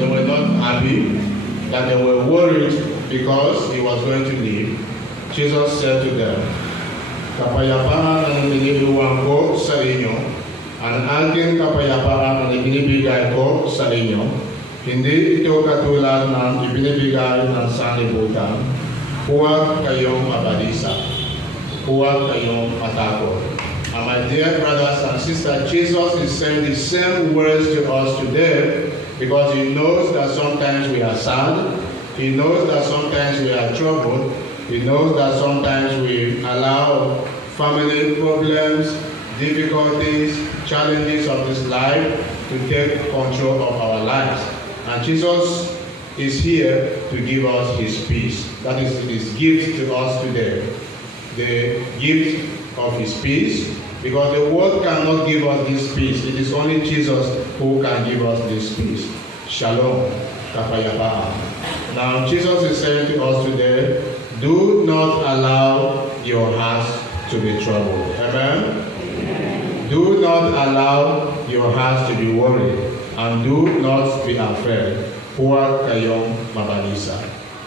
they were not happy, that they were worried because he was going to leave, Jesus said to them, "Kapayapaan ang iniluwang ko sa inyo, ang aking kapayapaan ang ibinibigay ko sa inyo. Hindi ito katulad ng ibinibigay ng sanlibutan. Huwag kayong mabalisa. Huwag kayong matakot." And my dear brothers and sisters, Jesus is saying the same words to us today because he knows that sometimes we are sad. He knows that sometimes we are troubled. He knows that sometimes we allow family problems, difficulties, challenges of this life to take control of our lives. And Jesus is here to give us his peace. That is his gift to us today. The gift of his peace, because the world cannot give us this peace. It is only Jesus who can give us this peace. Shalom, kapayapaan. Now Jesus is saying to us today, do not allow your hearts to be troubled. Amen? Do not allow your hearts to be worried, and do not be afraid. Huwag kayong mabalisa.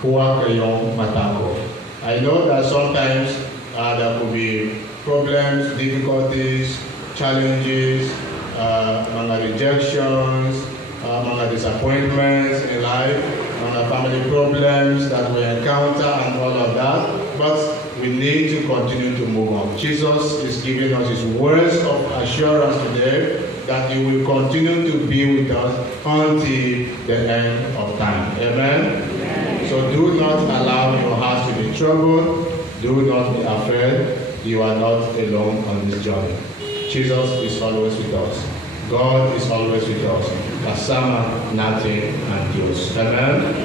Huwag kayong matakot. I know that sometimes there could be problems, difficulties, challenges, mga rejections, mga disappointments in life, mga family problems that we encounter and all of that. But we need to continue to move on. Jesus is giving us his words of assurance today that he will continue to be with us until the end of time. Amen? Amen. So do not allow your heart to be troubled. Do not be afraid. You are not alone on this journey. Jesus is always with us. God is always with us. Kasama natin ang Diyos. Amen?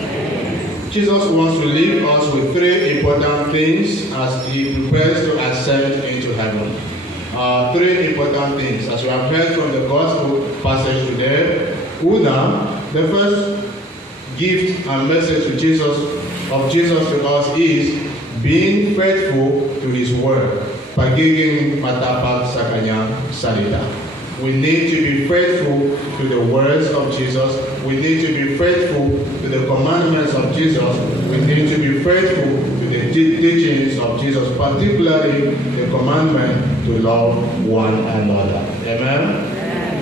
Jesus wants to leave us with three important things as he prepares to ascend into heaven. Three important things. As we have heard from the gospel passage today, the first gift and message of Jesus to us is being faithful to his word. Pagiging matapag sa kanyang salita. We need to be faithful to the words of Jesus. We need to be faithful to the commandments of Jesus. We need to be faithful to the teachings of Jesus, particularly the commandment to love one another. Amen?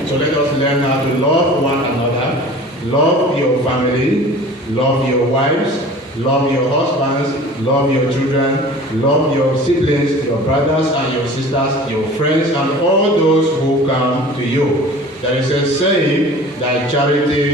So let us learn how to love one another. Love your family. Love your wives. Love your husbands, love your children, love your siblings, your brothers and your sisters, your friends, and all those who come to you. There is a saying that charity